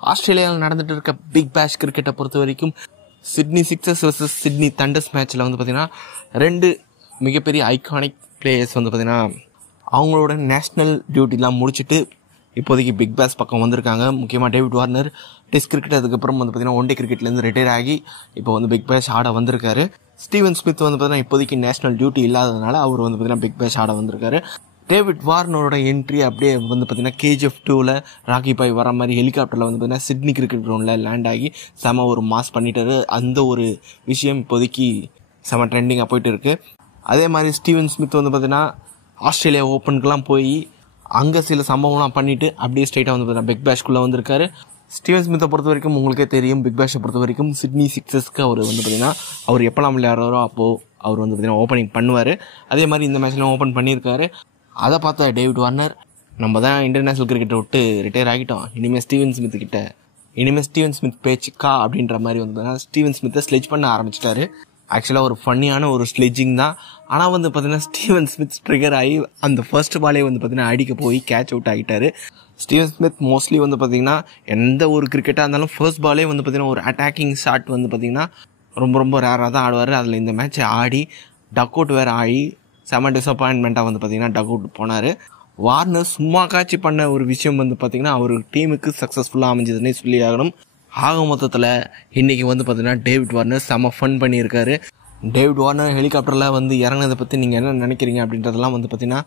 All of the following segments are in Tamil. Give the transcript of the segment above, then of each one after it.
ஆஸ்திரேலியாவில் நடந்துட்டு இருக்க பிக் பேஷ் கிரிக்கெட்டை பொறுத்த வரைக்கும் Sydney sixers vs Sydney thunders மேட்ச்சில் வந்து பார்த்தீங்கன்னா 2 மிகப்பெரிய ஐகானிக் பிளேயர்ஸ் வந்து பார்த்தீங்கன்னா அவங்களோட நேஷ்னல் டியூட்டிலாம் முடிச்சுட்டு இப்போதைக்கு பிக் பேஷ் பக்கம் வந்திருக்காங்க. முக்கியமாக டேவிட் வார்னர் டெஸ்ட் கிரிக்கெட் அதுக்கப்புறம் வந்து பார்த்தீங்கன்னா ஒன் டே கிரிக்கெட்லேருந்து ரிட்டையர் ஆகி இப்போ வந்து பிக் பேஷ் ஆட வந்திருக்காரு. ஸ்டீவன் ஸ்மித் வந்து பார்த்தீங்கன்னா இப்போதைக்கு நேஷனல் டியூட்டி இல்லாததுனால அவர் வந்து பார்த்தீங்கன்னா பிக் பேஷ் ஆட வந்திருக்காரு. டேவிட் வார்னரோட என்ட்ரி அப்படியே வந்து பார்த்தீங்கன்னா KGF 2ல் ராக்கி பாய் வர மாதிரி ஹெலிகாப்டரில் வந்து பார்த்தீங்கன்னா சிட்னி கிரிக்கெட் கிரவுண்டில் லேண்ட் ஆகி செம ஒரு மாஸ் பண்ணிட்டாரு. அந்த ஒரு விஷயம் இப்போதைக்கு செம ட்ரெண்டிங்காக போயிட்டு இருக்கு. அதே மாதிரி ஸ்டீவன் ஸ்மித் வந்து பார்த்தீங்கன்னா ஆஸ்திரேலியா ஓப்பனுக்குலாம் போய் அங்கே சில சம்பவம்லாம் பண்ணிவிட்டு அப்படியே ஸ்ட்ரைட்டாக வந்து பார்த்தீங்கன்னா பிக் பேஷ்குள்ளே வந்திருக்காரு. ஸ்டீவன் ஸ்மித்தை பொறுத்த வரைக்கும் உங்களுக்கே தெரியும், பிக் பேஷை பொறுத்த வரைக்கும் சிட்னி சிக்ஸர்ஸ்க்கு அவர் வந்து பார்த்தீங்கன்னா அவர் எப்போல்லாம் விளையாடுறாரோ அப்போது அவர் வந்து பார்த்தீங்கன்னா ஓப்பனிங் பண்ணுவார். அதே மாதிரி இந்த மேட்ச்லாம் ஓப்பன் பண்ணியிருக்காரு. அதை பார்த்த டேவிட் வார்னர் நம்ம தான் இன்டர்நேஷ்னல் கிரிக்கெட்டை விட்டு ரிட்டையர் ஆகிட்டோம், இனிமேல் ஸ்டீவன் ஸ்மித் பேச்சுக்கா அப்படின்ற மாதிரி வந்து பார்த்தீங்கன்னா ஸ்டீவன் ஸ்மித்தை ஸ்லெட்ஜ் பண்ண ஆரம்பிச்சிட்டாரு. ஆக்சுவலாக ஒரு ஃபன்னியான ஒரு ஸ்லெட்ஜிங் தான். ஆனால் வந்து பார்த்தீங்கன்னா ஸ்டீவன் ஸ்மித் ட்ரிகர் ஆகி அந்த ஃபர்ஸ்ட் பாலே வந்து பார்த்தீங்கன்னா அடிக்க போய் கேட்ச் அவுட் ஆகிட்டார். ஸ்டீவன் ஸ்மித் மோஸ்ட்லி வந்து பார்த்தீங்கன்னா எந்த ஒரு கிரிக்கெட்டாக இருந்தாலும் ஃபர்ஸ்ட் பாலே வந்து பார்த்தீங்கன்னா ஒரு அட்டாக்கிங் ஷாட் வந்து பார்த்தீங்கன்னா ரொம்ப ரேராக தான் ஆடுவார். அதில் இந்த மேட்ச்சை ஆடி டக் அவுட் வேறு ஆகி செம டிசப்பாயின்மெண்ட்டாக வந்து பார்த்தீங்கன்னா டக் அவுட் போனார். வார்னர் சும்மா காட்சி பண்ண ஒரு விஷயம் வந்து பார்த்தீங்கன்னா அவர் டீமுக்கு சக்ஸஸ்ஃபுல்லாக அமைஞ்சதுன்னே சொல்லி ஆகணும். ஆக மொத்தத்தில் இன்றைக்கி வந்து பார்த்தீங்கன்னா டேவிட் வார்னர் செம ஃபன் பண்ணியிருக்காரு. டேவிட் வார்னர் ஹெலிகாப்டரில் வந்து இறங்கினதை பற்றி நீங்கள் என்ன நினைக்கிறீங்க அப்படின்றதெல்லாம் வந்து பார்த்தீங்கன்னா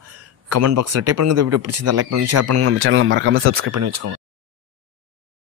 கமெண்ட் பாக்ஸில் டைப் பண்ணுங்கள். இந்த வீடியோ பிடிச்சிருந்தா லைக் பண்ணுங்கள், ஷேர் பண்ணுங்கள். நம்ம சேனலை மறக்காமல் சப்ஸ்கிரைப் பண்ணி வச்சுக்கோங்க.